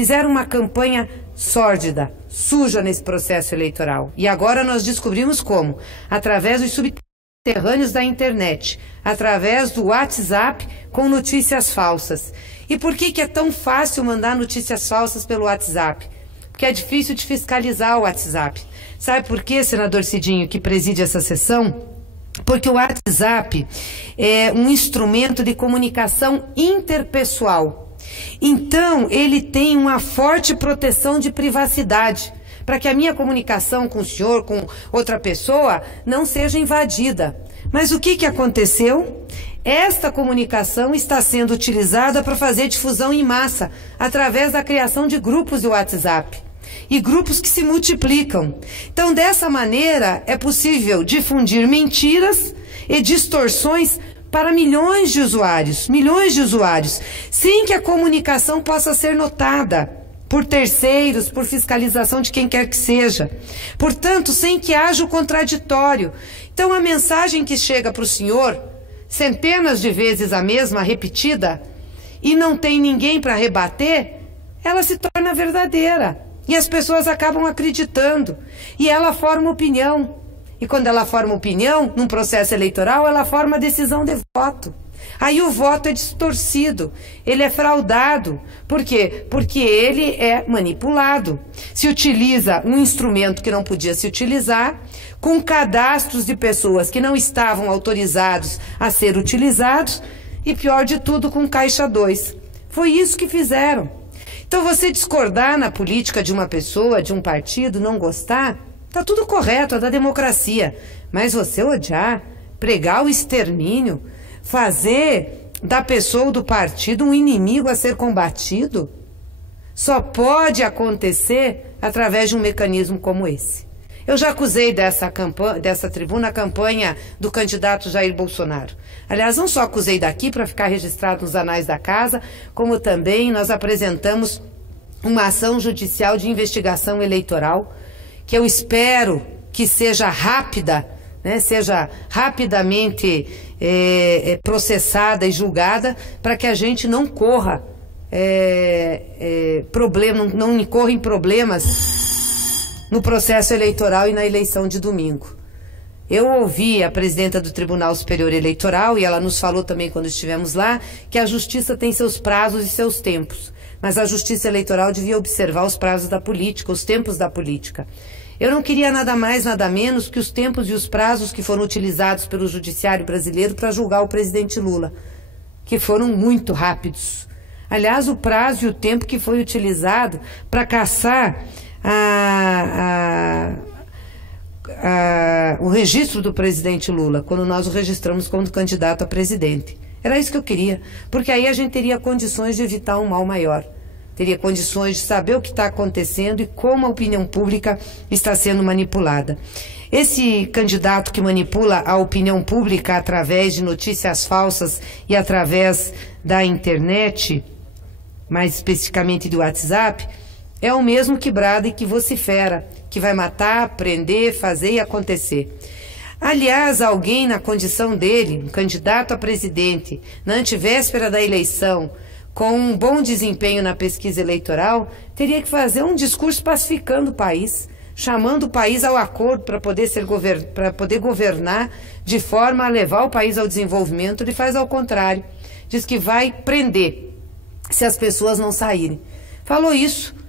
fizeram uma campanha sórdida, suja nesse processo eleitoral. E agora nós descobrimos como? Através dos subterrâneos da internet, através do WhatsApp com notícias falsas. E por que é tão fácil mandar notícias falsas pelo WhatsApp? Porque é difícil de fiscalizar o WhatsApp. Sabe por quê, senador Cidinho, que preside essa sessão? Porque o WhatsApp é um instrumento de comunicação interpessoal. Então, ele tem uma forte proteção de privacidade, para que a minha comunicação com o senhor, com outra pessoa, não seja invadida. Mas o que aconteceu? Esta comunicação está sendo utilizada para fazer difusão em massa, através da criação de grupos de WhatsApp. E grupos que se multiplicam. Então, dessa maneira, é possível difundir mentiras e distorções para milhões de usuários, sem que a comunicação possa ser notada por terceiros, por fiscalização de quem quer que seja. Portanto, sem que haja o contraditório. Então, a mensagem que chega para o senhor, centenas de vezes a mesma, repetida, e não tem ninguém para rebater, ela se torna verdadeira. E as pessoas acabam acreditando. E ela forma opinião. E quando ela forma opinião, num processo eleitoral, ela forma decisão de voto. Aí o voto é distorcido, ele é fraudado. Por quê? Porque ele é manipulado. Se utiliza um instrumento que não podia se utilizar, com cadastros de pessoas que não estavam autorizados a ser utilizados, e pior de tudo, com caixa 2. Foi isso que fizeram. Então, você discordar na política de uma pessoa, de um partido, não gostar, está tudo correto, é da democracia. Mas você odiar, pregar o extermínio, fazer da pessoa ou do partido um inimigo a ser combatido, só pode acontecer através de um mecanismo como esse. Eu já acusei dessa tribuna a campanha do candidato Jair Bolsonaro. Aliás, não só acusei daqui para ficar registrado nos anais da casa, como também nós apresentamos uma ação judicial de investigação eleitoral, que eu espero que seja rápida, né, seja rapidamente processada e julgada, para que a gente não corra não incorra em problemas no processo eleitoral e na eleição de domingo. Eu ouvi a presidenta do Tribunal Superior Eleitoral, e ela nos falou também quando estivemos lá, que a justiça tem seus prazos e seus tempos. Mas a justiça eleitoral devia observar os prazos da política, os tempos da política. Eu não queria nada mais, nada menos que os tempos e os prazos que foram utilizados pelo judiciário brasileiro para julgar o presidente Lula, que foram muito rápidos. Aliás, o prazo e o tempo que foi utilizado para caçar o registro do presidente Lula, quando nós o registramos como candidato a presidente. Era isso que eu queria, porque aí a gente teria condições de evitar um mal maior. Teria condições de saber o que está acontecendo e como a opinião pública está sendo manipulada. Esse candidato que manipula a opinião pública através de notícias falsas e através da internet, mais especificamente do WhatsApp, é o mesmo que brada e que vocifera, que vai matar, prender, fazer e acontecer. Aliás, alguém na condição dele, um candidato a presidente, na antevéspera da eleição, com um bom desempenho na pesquisa eleitoral, teria que fazer um discurso pacificando o país, chamando o país ao acordo para poder governar de forma a levar o país ao desenvolvimento. Ele faz ao contrário, diz que vai prender se as pessoas não saírem. Falou isso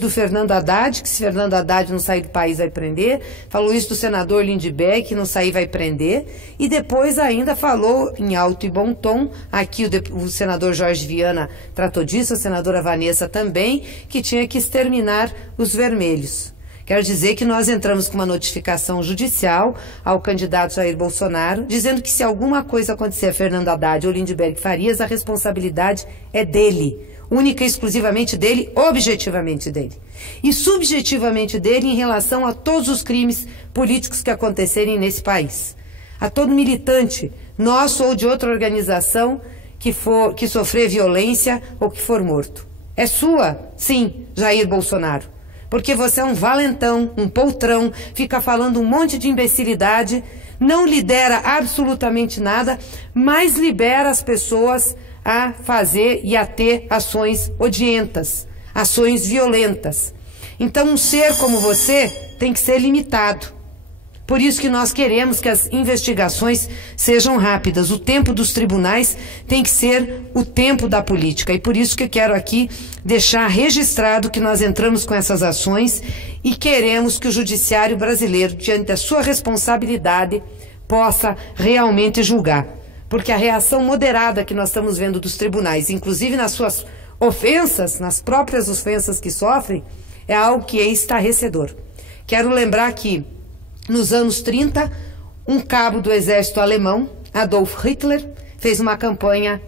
do Fernando Haddad, que se Fernando Haddad não sair do país vai prender. Falou isso do senador Lindbergh, que não sair vai prender. E depois ainda falou em alto e bom tom, aqui o senador Jorge Viana tratou disso, a senadora Vanessa também, que tinha que exterminar os vermelhos. Quero dizer que nós entramos com uma notificação judicial ao candidato Jair Bolsonaro, dizendo que se alguma coisa acontecer a Fernando Haddad ou Lindbergh Farias, a responsabilidade é dele. Única e exclusivamente dele, objetivamente dele. E subjetivamente dele em relação a todos os crimes políticos que acontecerem nesse país. A todo militante, nosso ou de outra organização, que sofrer violência ou que for morto. É sua, sim, Jair Bolsonaro. Porque você é um valentão, um poltrão, fica falando um monte de imbecilidade, não lidera absolutamente nada, mas libera as pessoas a fazer e a ter ações odientas, ações violentas. Então, um ser como você tem que ser limitado. Por isso que nós queremos que as investigações sejam rápidas. O tempo dos tribunais tem que ser o tempo da política. E por isso que eu quero aqui deixar registrado que nós entramos com essas ações e queremos que o judiciário brasileiro, diante da sua responsabilidade, possa realmente julgar. Porque a reação moderada que nós estamos vendo dos tribunais, inclusive nas suas ofensas, nas próprias ofensas que sofrem, é algo que é estarrecedor. Quero lembrar que nos anos 30, um cabo do exército alemão, Adolf Hitler, fez uma campanha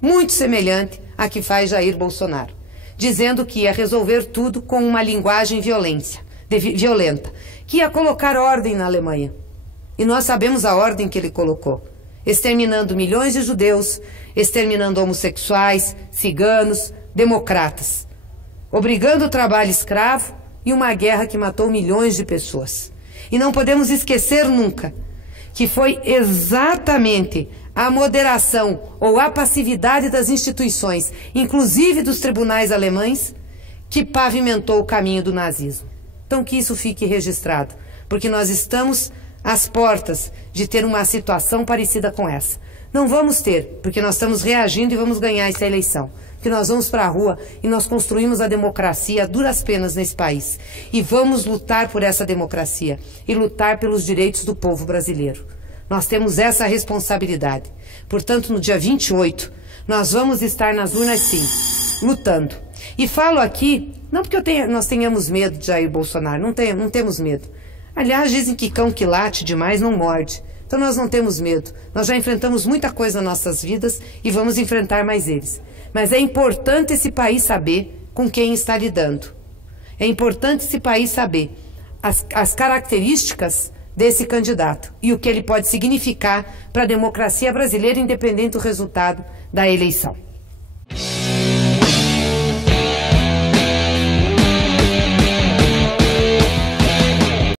muito semelhante à que faz Jair Bolsonaro, dizendo que ia resolver tudo com uma linguagem violenta, que ia colocar ordem na Alemanha. E nós sabemos a ordem que ele colocou, exterminando milhões de judeus, exterminando homossexuais, ciganos, democratas, obrigando o trabalho escravo e uma guerra que matou milhões de pessoas. E não podemos esquecer nunca que foi exatamente a moderação ou a passividade das instituições, inclusive dos tribunais alemães, que pavimentou o caminho do nazismo. Então que isso fique registrado, porque nós estamos às portas de ter uma situação parecida com essa. Não vamos ter, porque nós estamos reagindo e vamos ganhar essa eleição. Porque nós vamos para a rua e nós construímos a democracia a duras penas nesse país. E vamos lutar por essa democracia e lutar pelos direitos do povo brasileiro. Nós temos essa responsabilidade. Portanto, no dia 28, nós vamos estar nas urnas sim, lutando. E falo aqui, não porque nós tenhamos medo de Jair Bolsonaro, não temos medo. Aliás, dizem que cão que late demais não morde. Então nós não temos medo. Nós já enfrentamos muita coisa nas nossas vidas e vamos enfrentar mais eles. Mas é importante esse país saber com quem está lidando. É importante esse país saber as características desse candidato e o que ele pode significar para a democracia brasileira, independente do resultado da eleição.